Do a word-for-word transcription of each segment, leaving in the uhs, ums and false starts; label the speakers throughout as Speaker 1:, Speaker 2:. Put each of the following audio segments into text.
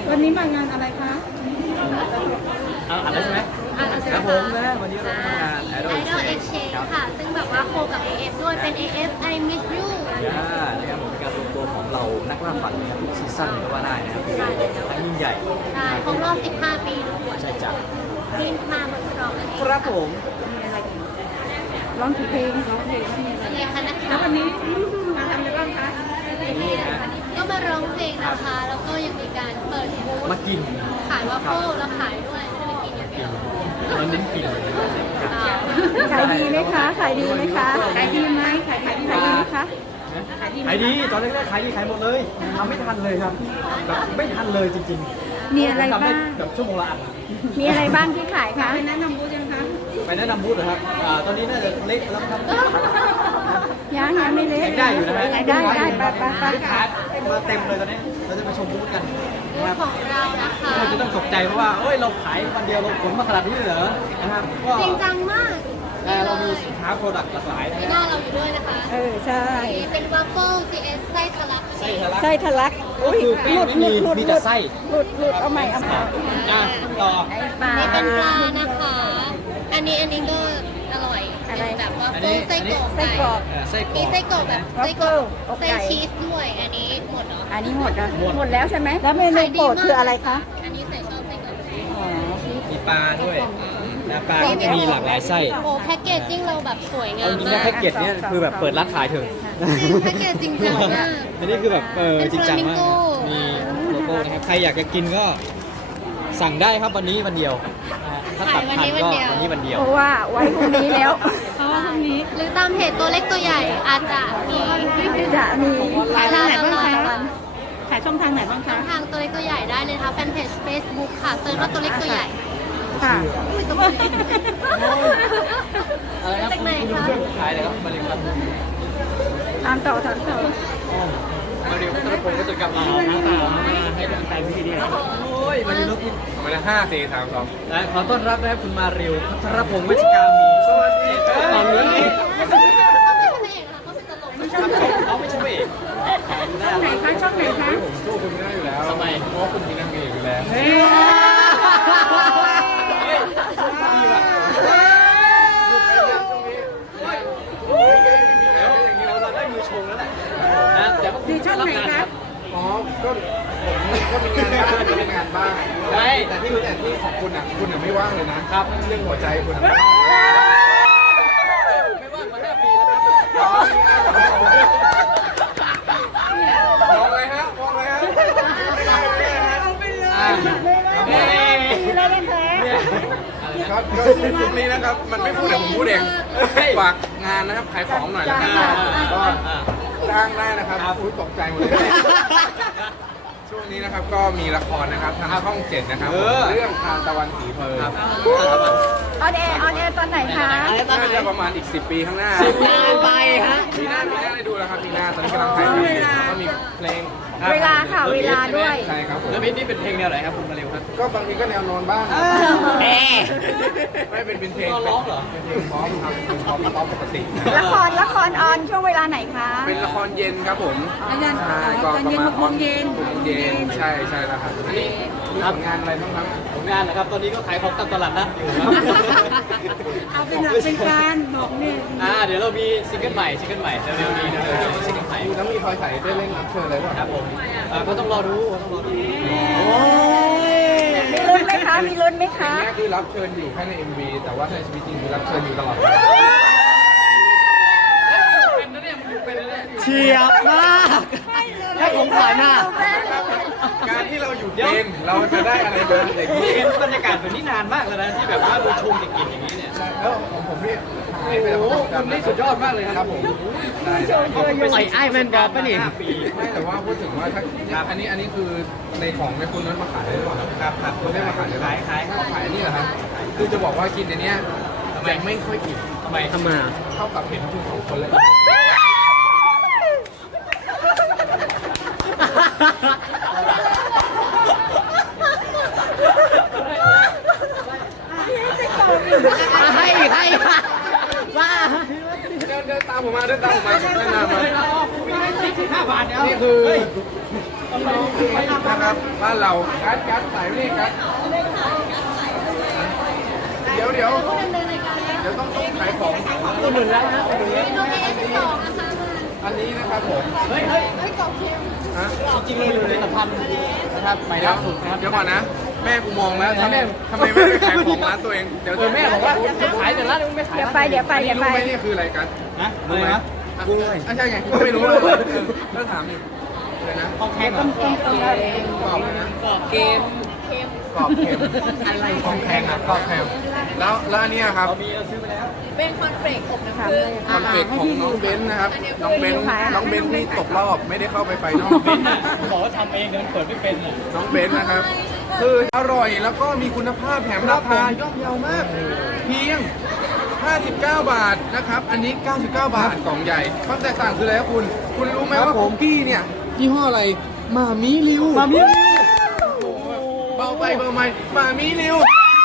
Speaker 1: วันนี้มางานอะไรคะ
Speaker 2: เอาอ่านแล้วใช่ไหมครับผมนะวันนี้เราทำงาน Idol
Speaker 3: Idol Exchange ค่ะ ซึ่งแบบว่าโคกับ เอ เอฟ ด้วย เป็น เอ เอฟ I Miss You
Speaker 2: อ่านะครับผมเป็นการรวมตัวของเรานักล่าฝันนะครับทุกซีซั่นก็ว่าได้นะครับทั้งยิ่งใหญ่
Speaker 3: ใช่ครบรอบ สิบห้า ปีด้วย
Speaker 2: ใช่จ้ะ
Speaker 3: ที่มาบนกรองนั่นเอง
Speaker 2: ครับผม
Speaker 1: ร้องกี่เพลงร้องเพลงแล้วมีอะไร
Speaker 3: เลยค่ะนะ
Speaker 1: แล้
Speaker 3: คะ
Speaker 1: ววันนี้มาทำอะไรบ้างคะ
Speaker 2: นี่นะ
Speaker 3: ก็มาร้องเพลงนะคะ แล้วก็ยังมีการเปิดบูธ
Speaker 2: มากิน
Speaker 3: ขายวัฟเฟิลแล้วขายด้วยไม่ได้กินอย่างเดียว
Speaker 2: มันเน้นกิน
Speaker 3: อ่า
Speaker 1: ขายดีไหมคะ ขายดีไหมคะ ขายดีไหมขายขายดีขายดีไหมคะ
Speaker 2: ขายดีตอนแรกๆขายดีขายหมดเลยทำไม่ทันเลยครับแบบไม่ทันเลยจริงๆ
Speaker 1: มีอะไร
Speaker 2: ทำได้
Speaker 1: บ้าง
Speaker 2: แบบชั่วโมงละอัน
Speaker 1: มีอะไรบ้างที่ขายคะไปแนะนำบูธยังคะ
Speaker 2: ไปแนะนำบูธเหรอครับอ่าตอนนี้น่าจะเล็กแล้วครับ
Speaker 1: ยังยังไม่เล็ก
Speaker 2: ยังได้อยู่นะฮะ
Speaker 1: ได้ได้ไปไปไป
Speaker 2: ลูกค้ามาเต็มเลยตอนนี้เราจะไปชมบูธกัน
Speaker 3: บู
Speaker 2: นะค
Speaker 3: ธ
Speaker 2: รับ
Speaker 3: ของเรานะคะ
Speaker 2: เราจะต้องตกใจเพราะว่าเอ้ยเราขายวันเดียวเราขนมาขนาดนี้เลยเหรอนะครับก็
Speaker 3: จริงจังมาก
Speaker 2: แต่เรามีสินค้าโปรดักต์หลากหลายนะ
Speaker 3: มี
Speaker 2: ฮะ
Speaker 3: หน้าเราอยู่ด้วยนะคะ
Speaker 1: เออใช่
Speaker 3: นี่เป็นวัฟเฟิล ซี เอส ไส้ทะลัก
Speaker 2: ไส้ทะลัก
Speaker 1: ไส้ทะลัก
Speaker 2: ก็คือแป้งไม่มีมีแต่ไส้
Speaker 1: หลุดหลุดเอาใหม่เอาใหม่
Speaker 2: อ่ะต่อ
Speaker 1: ไอ้ปลา
Speaker 3: นี่เป็นปลานะคะ อันนี้อันนี้ก็อร่อย
Speaker 1: อะไร
Speaker 3: เป็นแบบว่า
Speaker 2: อัน
Speaker 3: โฟ
Speaker 2: นี้
Speaker 3: ไส้กรอก
Speaker 1: ไส้กรอก
Speaker 2: เอ่อไส้กร
Speaker 3: มี
Speaker 2: อก
Speaker 3: ไส้กรอกแบบ
Speaker 1: วัฟ
Speaker 3: ไส้
Speaker 1: เฟิ
Speaker 3: กร
Speaker 1: ล
Speaker 3: อก
Speaker 1: อก
Speaker 3: ไส้
Speaker 1: ไก่
Speaker 3: ชีสด้วย อันนี้หมดเหรอ
Speaker 1: อันนี้หมดแล้ว
Speaker 2: หมด
Speaker 1: หมดแล้วใช่ไหมแล้วเมนูโปรดคืออะไรคะ
Speaker 3: อันนี้ใส่ชอบไส้กรอก
Speaker 1: อ๋อ
Speaker 2: มีปลาด้วยนะปลาก็จะมีหลากหลายไส้
Speaker 3: โอ้แพ็กเกจจิ้งเราแบบสวยงา
Speaker 2: เอา
Speaker 3: ม
Speaker 2: จริง
Speaker 3: มา
Speaker 2: นะ
Speaker 3: ก
Speaker 2: แพ็กเกจเนี้ยคือแบบเปิดร้านขายเถอะ
Speaker 3: จริงแพ็กเกจจริงจังมาก
Speaker 2: อันนี้คือแบบเออ
Speaker 3: เป็น
Speaker 2: จริงจังมาก
Speaker 3: flamingo
Speaker 2: มีโลโก้นะครับใครอยากจะกินก็สั่งได้ครับวันนี้วันเดียวนะฮะถ้าตัดทันก็วันนี้วันเดียว
Speaker 1: เพราะว่าไว้พรุ่งนี้แล้วเพราะว่าพรุ่งนี้
Speaker 3: หรือตามเพจตัวเล็กตัวใหญ่อาจจะมี
Speaker 1: จะมี
Speaker 3: ขายทางไหนบ้างคะ
Speaker 1: ขายช่องทางไหนบ้าง
Speaker 3: ช่
Speaker 1: คะ
Speaker 3: องทางตัวเล็กตัวใหญ่ได้เลยนะคะแฟนเพจ Facebook ค่ะเซิร์ชว่าตัวเล็กตัวใหญ่
Speaker 1: ค่ะ
Speaker 3: อุ้ยตกใจ
Speaker 2: อะไรครับ
Speaker 3: จากไหนคะ
Speaker 2: เพื่อนขายเลยครับมาเร็วครับ
Speaker 1: ตามต่อตามต่อ
Speaker 2: มาเร็วพัทรพงศ์ก็จะกลับมาเอาน้ำตามาให้กำลังใจพี่ดีครับโอ้ยมาเร็วลูกอิน
Speaker 4: มาละห้าสี่สามสอง
Speaker 2: และขอต้อนรับนะครับคุณมาเร็วพัทรพงศ์วิชกามีสวัสดีครับตอนนี้
Speaker 3: เขาไม่ใช่พระเอกนะคะเขาเป็นตลก
Speaker 2: เขาไม่ใช่พระเอก
Speaker 1: ไหนคะช่องไหนคะ
Speaker 4: ผมสู้คุณไม่ได้อยู่แล้ว
Speaker 2: ทำไม
Speaker 4: เพราะว่าคุณมีนางเอกอยู่แล้ว
Speaker 1: เฮ้ย
Speaker 2: ดีว่ะ แล้วอย่างนี้เราเราได้มือชงแล้วแหละนะแต่ว่า
Speaker 1: อยู่ช่องไหนคะ
Speaker 4: อ๋อ ก็ผมก็มีงานบ้างก็มีงานบ้าง
Speaker 2: ใช่
Speaker 4: แต่ที่แต่ที่ของคุณอ่ะ คุณอ่ะไม่ว่างเลยนะครับ เรื่องหัวใจคุณอ่ะ
Speaker 2: ไม่ว่างมาห้าปีแล้วครับ
Speaker 4: มองเลยฮะมองเลยฮะ
Speaker 2: อ่าเฮ้ย
Speaker 1: ดีแล้วนะคะ
Speaker 4: ครับก็ช่วงนี้นะครับ มันไม่พูดแต่ผมพูดเองฝากงานนะครับ ขายของหน่อยแล้วกันก็จ้างได้นะครับอุ้ยตกใจหมดเลย ช่วงนี้นะครับก็มีละครนะครับทางช่องเจ็ดนะครับเรื่องทานตะวันสีเพลิง
Speaker 2: ครับ
Speaker 1: ออนแอร์ออนแอร์ตอนไหนคะ
Speaker 4: น่าจะประมาณอีกสิบปีข้างหน้า
Speaker 2: สิบนานไปฮะ
Speaker 4: ปีหน้าปีหน้าได้ดูแล้วครับปีหน้าตอนนี้กำลังถ่ายทำอยู่แล้วก็มีเพลง
Speaker 1: เวลาค่ะเวลาด้วย
Speaker 4: ใช่ครับผม
Speaker 2: แล้วมิตรนี่เป็นเพลงแนวไหนครับคุณมาเร็วครับ
Speaker 4: ก็บางทีก็แนวนอนบ้าง
Speaker 2: แหม
Speaker 4: ไม่เป็นเป็นเพลง
Speaker 2: นอนร้องเหรอ
Speaker 4: เป็นเพลงพร้อมครับเป็นพร้อมพร้อมปกติ
Speaker 1: ละครละครออนช่วงเวลาไหนคะ
Speaker 4: เป็นละครเย็นครับผม
Speaker 1: อาจารย์
Speaker 4: ใช่ก็
Speaker 1: ตอนเย็นหกโมงเย็น
Speaker 4: หกโมงเย็นใช่ใช่แล้วครับอันนี้มีผลงานอะไรบ้างครับ
Speaker 2: ผลงานนะครับตอนนี้ก็ขายของตามตลาดนัดอยู่ครับ
Speaker 1: เอาเป็นหลักเป็นการบอกนี่
Speaker 2: อ่าเดี๋ยวเรามีซิงเกิลใหม่ซิงเกิลใหม่เร็วๆนี้เร็วๆนี้ซิงเกิลใหม่
Speaker 4: มีน้ำมีพลอยใส่ได้เล่นรับเชิญอะไรบ้าง
Speaker 2: ครับผมอ่าก็ต้องรอดูต้องรอดู
Speaker 1: มีลุ้นไหมคะ มีลุ้นไหม
Speaker 4: เพล
Speaker 1: คะ
Speaker 4: งนี้คือรับเชิญอยู่แค่ใน เอ็ม วี แต่ว่าในชีวิตจริงคือรับเชิญอยู่ตลอด
Speaker 2: เป็นนะเนี่ยมึงเป็นนะเนี่ยเฉียบมากแค่ผมขายหน้า
Speaker 4: การที่เราอยู่เป็นเราจะได้อะไรมาอย่าง
Speaker 2: ผม
Speaker 4: นี้
Speaker 2: เห็นบรรยากาศแบบนี้นานมากแล้วนะที่แบบว่าดูชมเก่งๆอย่างนี้เนี่ย
Speaker 4: ใช่แล้วของผมนี่หายไป
Speaker 2: โอ้
Speaker 4: แล้ว
Speaker 2: โหคุณนี่สุดยอดมากเลย
Speaker 4: ค
Speaker 2: ค
Speaker 4: รั
Speaker 2: รั
Speaker 4: บบ ผม
Speaker 2: ได้ไปใส่ไอ้แมนกอล์ฟป่ะนี่
Speaker 4: ไม่แต่ว่าพูดถึงว่าถ้าอันนี้อันนี้คือในของในคุณนั้นมาขายได้หรือเปล่าครับครับคุณได้มาขายได้ไหม
Speaker 2: ขายขาย
Speaker 4: ขายนี่เหรอครับคือจะบอกว่ากินในเนี้ยยังไม่ค่อยอิ่ม
Speaker 2: ทำไมทำมา
Speaker 4: เท่ากับเห็นคุณสองคนเลย
Speaker 2: ให้ให้ว่า
Speaker 4: เดินเดินตามผมมาเดินตามผมมาเดินตามมา
Speaker 2: ห้าบาทเดียว
Speaker 4: นี่คือนะครับไปบ้านเรากัดกัดใส่นี่กัดเดี๋ยวเดี๋ยวเดี๋ยวต้องต้องขายของ
Speaker 2: ตัวหนึ่งแล้วนะ
Speaker 3: น้องเอเอฟสิบสองนะคะ
Speaker 4: อันนี้นะครับผม
Speaker 2: เฮ้ยเฮ้ย
Speaker 4: ฮะ
Speaker 2: จริงๆเราอยู่ในผลิตภัณฑ์นะครับใหม่
Speaker 4: เดี๋ย
Speaker 2: ล่าว สุดนะครับ
Speaker 4: เดี๋ยวก่อนนะ แม่กูมองแล้วทำไมทำไมไม่ไปขายของร้านตัวเองเดี๋ยว
Speaker 2: เออแม่บอกว่าจะขายแต่ร้านนี้ไม่ขาย
Speaker 1: เดี๋ยวไปเดี๋ยวไป
Speaker 4: อันนี้
Speaker 1: เดี๋ยว
Speaker 4: รู้
Speaker 1: ไป
Speaker 4: ไหมนี่คืออะไรกัน
Speaker 2: นะรู้
Speaker 4: รู้
Speaker 2: ไห
Speaker 4: ไห
Speaker 2: ม
Speaker 4: มกูอ่ะใช่ไงกูก็ไม่รู้เลยแล้วถามอยู่อะไรนะ
Speaker 2: ต้องแข่ง
Speaker 1: ต้มต้มต้ม
Speaker 4: กรอบนะ
Speaker 2: กรอบเกม
Speaker 4: กรอบเค็มอะไรของแข็งอ่ะกรอบเค็มแล้วแล้วอันเนี้ยครับ
Speaker 2: เรามีเราซื้อไปแล้ว
Speaker 1: ถามเลย
Speaker 4: คอนเฟกของน้องเบนซ์นะครับน้องเบนซ์น้องเบนซ์นี่ตกรอบไม่ได้เข้าไปไฟนอล
Speaker 2: บอกว่าทำเองเดินเปิดไม่เป็นอ่ะ
Speaker 4: น้องเบนซ์นะครับคืออร่อยแล้วก็มีคุณภาพแถมราคาย่อมเยาวมาก เพียง ห้าสิบเก้า บาทนะครับ อันนี้ เก้าสิบเก้า บาทกล่องใหญ่ความแตกต่างคืออะไรครับคุณ คุณรู้ไหมว่าของพี่เนี่ยยี่ห้ออะไรหมามิริว
Speaker 2: มามี
Speaker 4: เบาไปเบาไปหมามิริว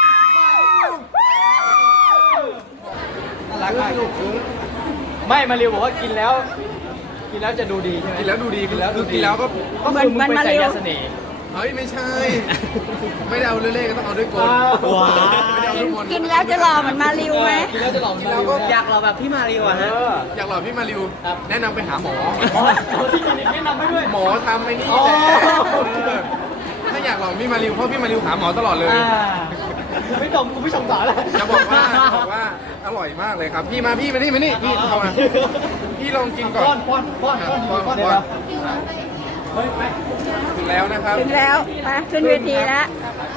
Speaker 2: น่ารักมากไม่มาเรียวบอกว่ากินแล้ว กินแล้วจะดูดีใช่ไหม
Speaker 4: กินแล้วดูดีกินแล้วคือกินแล้วก็
Speaker 2: ก็คือมึงไปใส่ยาเสน่ห์
Speaker 4: เฮ้ยไม่ใช่ ไม่ได้เอาเล่ๆก็ต้องเอาด้วยกล
Speaker 2: ว้า
Speaker 4: ไม่ได้เอา
Speaker 1: กิน
Speaker 4: ด้วยมนต์
Speaker 1: กินแล้วจะหล่อเหมือนมาริวไหม
Speaker 2: กินแล้วจะหล่อ
Speaker 4: กินแล้วก็
Speaker 2: อยากหล่อแบบพี่มาเรียวอะฮะ
Speaker 4: อยากหล่อพี่มาริว
Speaker 2: ครับ
Speaker 4: แนะนำไปหาหมอ
Speaker 2: ที่กินแนะนำให้ด้วย
Speaker 4: หมอทำไอ้นี่
Speaker 2: อ๋อ
Speaker 4: แหละถ้าอยากหล่อพี่มาริวเพราะพี่มาริวหาหมอตลอดเลย
Speaker 2: อ่าไม่ชมกูไม่ชมต่อแล้ว
Speaker 4: จะบอกว่าจะบอกว่าอร่อยมากเลยครับ พี่มาพี่มานี่มานี่พี่เข้ามาพี่ลองกินก่อ
Speaker 2: ป้อน นป้อนป้อนป้อน
Speaker 4: ป้อน
Speaker 2: ป้อน
Speaker 4: ป้
Speaker 2: เดี๋
Speaker 4: อย
Speaker 2: วน เฮ้ยไป
Speaker 4: ถึงแล้วนะครับ
Speaker 1: ถึงแล้วไปขึ้นเวทีแล้ว
Speaker 4: ค